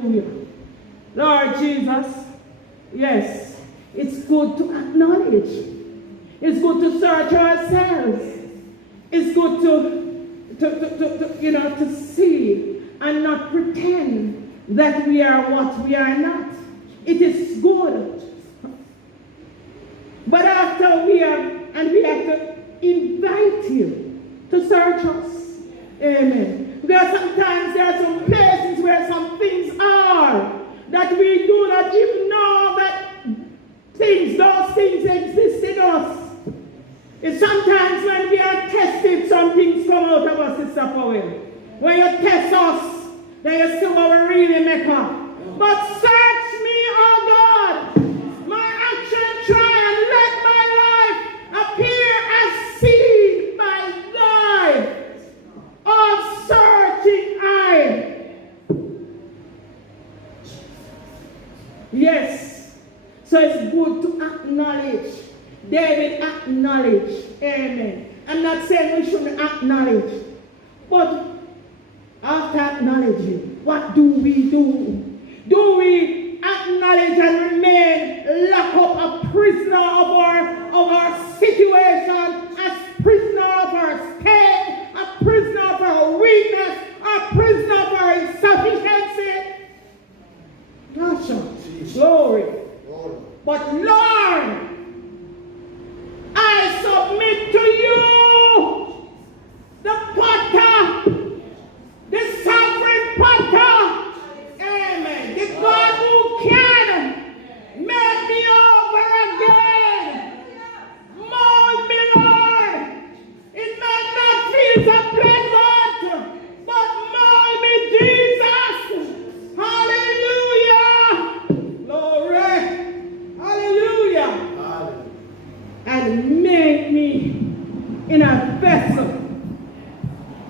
Lord Jesus, yes, it's good to acknowledge. It's good to search ourselves. It's good to see and not pretend that we are what we are not. It is good. But after we have to invite you to search us. Amen. Sometimes there are some places where some things are that we do not even know that those things exist in us. It's sometimes when we are tested, some things come out of us, Sister Powell. When you test us, then you see what we really make up. But search me, oh God, my action try and let my life appear as seen by thy all-searching eye. Yes, so it's good to acknowledge. David acknowledged. Amen. I'm not saying we shouldn't acknowledge, but after acknowledging, what do we do? Do we acknowledge and remain locked up a prisoner of our situation, a prisoner of our state, a prisoner of our weakness, a prisoner of our insufficiency? Gosh, glory. But Lord, I submit to you, the potter, the sovereign potter, amen, the God who can make me over again. Mold me, Lord. It may not feel so pleasant, but mold me, Jesus. Hallelujah. Glory. Hallelujah. And make me in a vessel.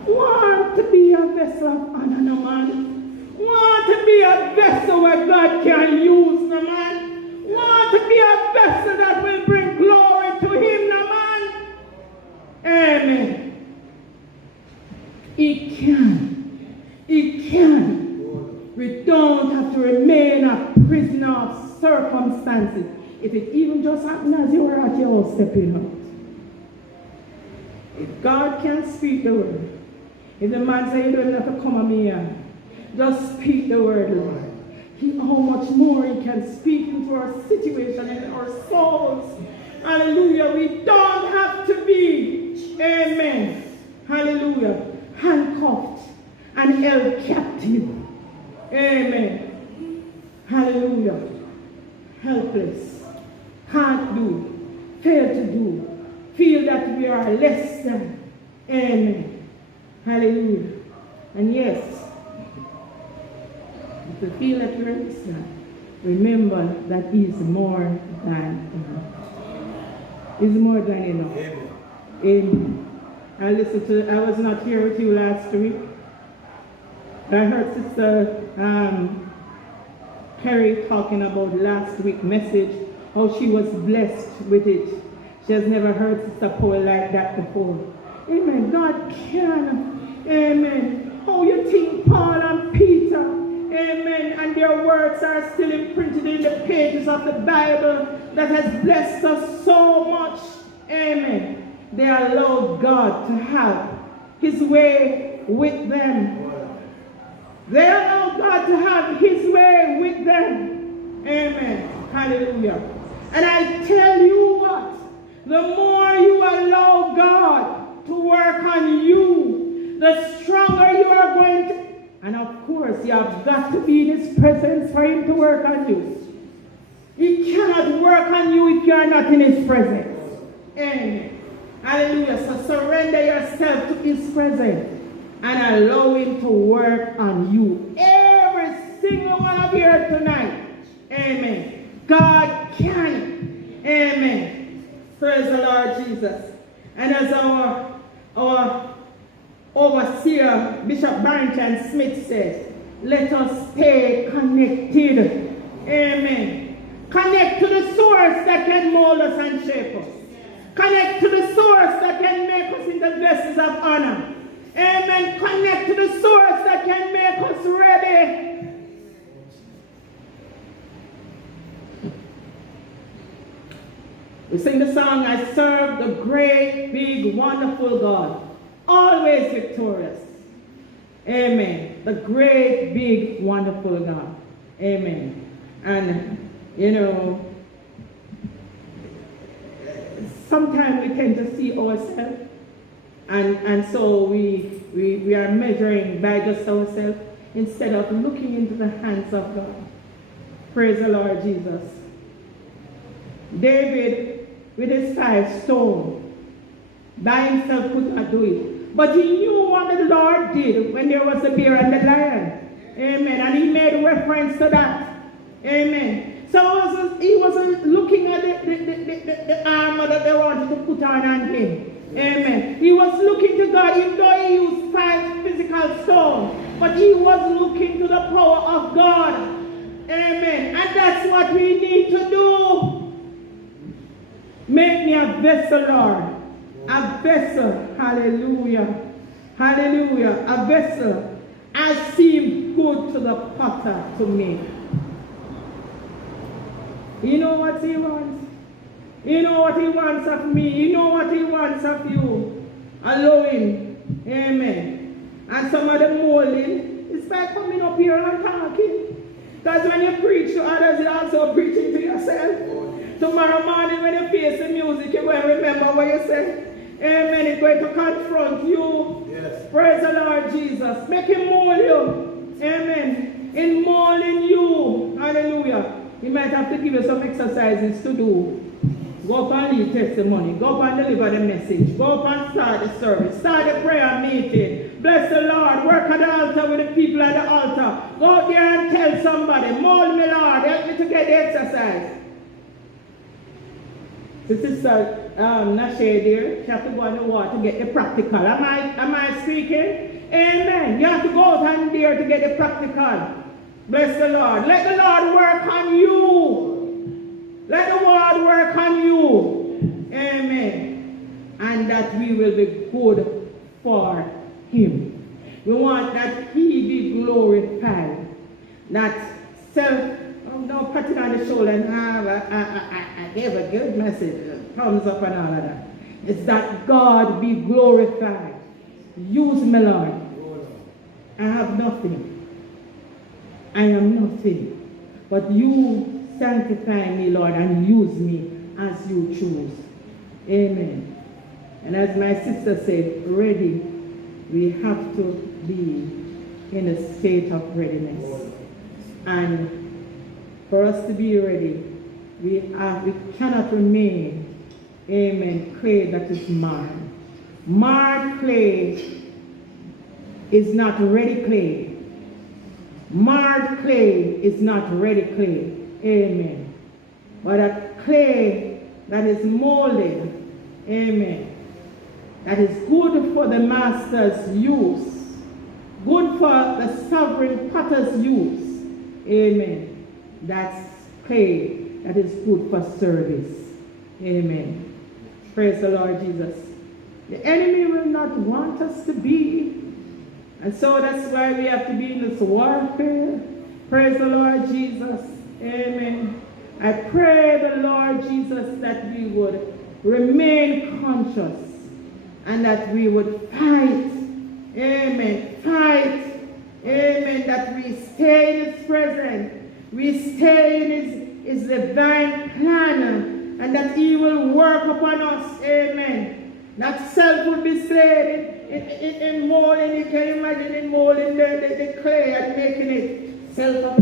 Want to be a vessel of honor, no man. Want to be a vessel where God can use, no man. Want to be a vessel that will bring glory to Him, no man. Amen. He can. He can. We don't have to remain a prisoner of circumstances. If it even just happens as you are at your house stepping out. If God can speak the word, if the man says you don't have to come at me here, just speak the word, Lord. How much more He can speak into our situation and our souls. Hallelujah. We don't have to be, amen, hallelujah, handcuffed and held captive. Amen. Hallelujah. Helpless. Can't do, fail to do, feel that we are less than. Amen. Hallelujah. And yes, if you feel that you're less than, remember that He is more than enough. He's more than enough. Amen. Amen. I was not here with you last week. I heard Sister Perry talking about last week's message. How she was blessed with it. She has never heard Sister Paul like that before. Amen. God can. Amen. How you think Paul and Peter, amen, and their words are still imprinted in the pages of the Bible that has blessed us so much. Amen. They allowed God to have His way with them. They allowed God to have His way with them. Amen. Hallelujah. And I tell you what, the more you allow God to work on you, the stronger you are going to. And of course, you have got to be in His presence for Him to work on you. He cannot work on you if you are not in His presence. Amen. Hallelujah. So surrender yourself to His presence and allow Him to work on you. Every single one of you here tonight. Amen. God can. Amen. Praise the Lord Jesus. And as our overseer, Bishop Barrington Smith says, let us stay connected. Amen. Connect to the source that can mold us and shape us. Connect to the source that can make us into vessels of honor. Amen. Connect to the source that can make us ready We sing the song, I serve the great, big, wonderful God, always victorious. Amen. The great, big, wonderful God. Amen. And, you know, sometimes we tend to see ourselves, and so we are measuring by just ourselves instead of looking into the hands of God. Praise the Lord Jesus. David, with his 5 stones, by himself could not do it. But he knew what the Lord did when there was a bear and the lion. Amen. And he made reference to that. Amen. So he wasn't looking at the armor that they wanted to put on him. Amen. He was looking to God, even though he used 5 physical stones. But he was looking to the power of God. Amen. And that's what we need to do. Make me a vessel, Lord. A vessel. Hallelujah. Hallelujah. A vessel as seemed good to the potter to make. You know what he wants? You know what he wants of me? You know what he wants of you? Allow him. Amen. And some of the molding is by coming up here and talking. Because when you preach to others, you're also preaching to yourself. Tomorrow morning when you face the music, you will remember what you said. Amen. It's going to confront you. Yes. Praise the Lord Jesus. Make him mold you. Amen. In molding you. Hallelujah. He might have to give you some exercises to do. Go up and lead testimony. Go up and deliver the message. Go up and start the service. Start the prayer meeting. Bless the Lord. Work at the altar with the people at the altar. Go out there and tell somebody, mold me, Lord. Help me to get the exercise. The sister Nashe there, she has to go in the water to get the practical. Am I speaking? Amen. You have to go out and there to get the practical. Bless the Lord. Let the Lord work on you. Let the Lord work on you. Amen. And that we will be good for him. We want that he be glorified. That self, no patting on the shoulder and I gave a good message, thumbs up and all of that. It's that God be glorified. Use me, Lord. I have nothing. I am nothing. But you sanctify me, Lord, and use me as you choose. Amen. And as my sister said, ready, we have to be in a state of readiness. And for us to be ready, we cannot remain, amen, clay that is marred. Marred clay is not ready clay. Marred clay is not ready clay. Amen. But a clay that is molded, amen, that is good for the master's use, good for the sovereign potter's use, amen. That's clay that is good for service. Amen. Praise the Lord Jesus. The enemy will not want us to be. And so that's why we have to be in this warfare. Praise the Lord Jesus. Amen. I pray the Lord Jesus that we would remain conscious and that we would fight. Amen. Fight. Amen. That we stay in his presence. We stay in his divine plan, and that he will work upon us. Amen. That self will be saved in molding. You can imagine in molding the clay and making it self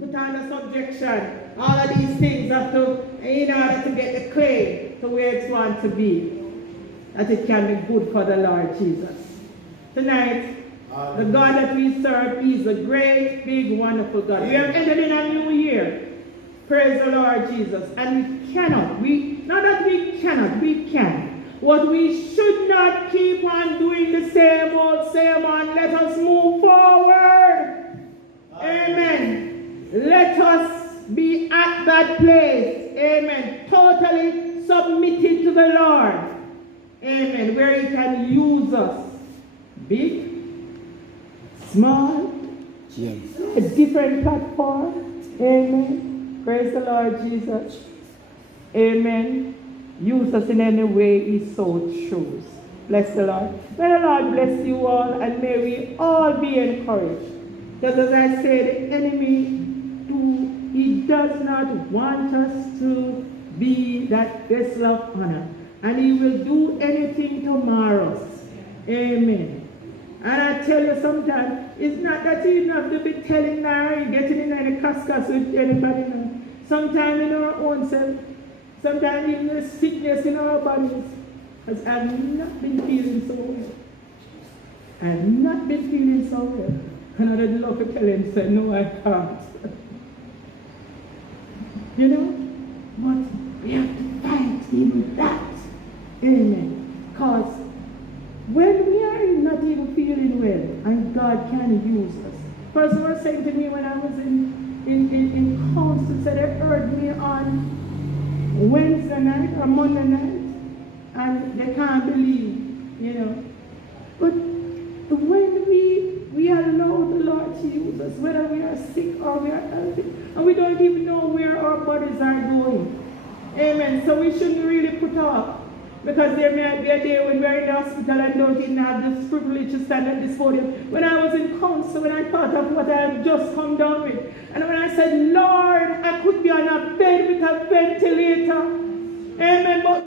put under subjection. All of these things have to, in order to get the clay to where it's want to be, that it can be good for the Lord Jesus. Tonight, the God that we serve is a great, big, wonderful God. We have entered in a new year. Praise the Lord Jesus. And we cannot, not that we cannot, we can. What we should not keep on doing the same old. Let us move forward. Amen. Let us be at that place. Amen. Totally submitted to the Lord. Amen. Where he can use us. Big, small, a different platform. Amen. Praise the Lord Jesus. Amen. Use us in any way He so choose. Bless the Lord. May the Lord bless you all, and may we all be encouraged. Because as I said, the enemy, he does not want us to be that vessel of honor. And he will do anything to mar us. Amen. And I tell you sometimes, it's not that you have to be telling now, getting in any cascas with anybody now. Sometimes in our own self, sometimes even the sickness in our bodies. Because I've not been feeling so well. I've not been feeling so well. And I'd love to tell him, say, no, I can't. You know? But we have to fight even that. Amen. Because when we are not even feeling well, and God can use us. Person was saying to me when I was in council, said they heard me on Wednesday night or Monday night, and they can't believe, you know. But when we allow the Lord to use us, whether we are sick or we are healthy, and we don't even know where our bodies are going. Amen. So we shouldn't really put off. Because there might be a day when we're in the hospital and don't even have this privilege to stand at this podium. When I was in council, when I thought of what I had just come down with, and when I said, Lord, I could be on a bed with a ventilator. Amen. But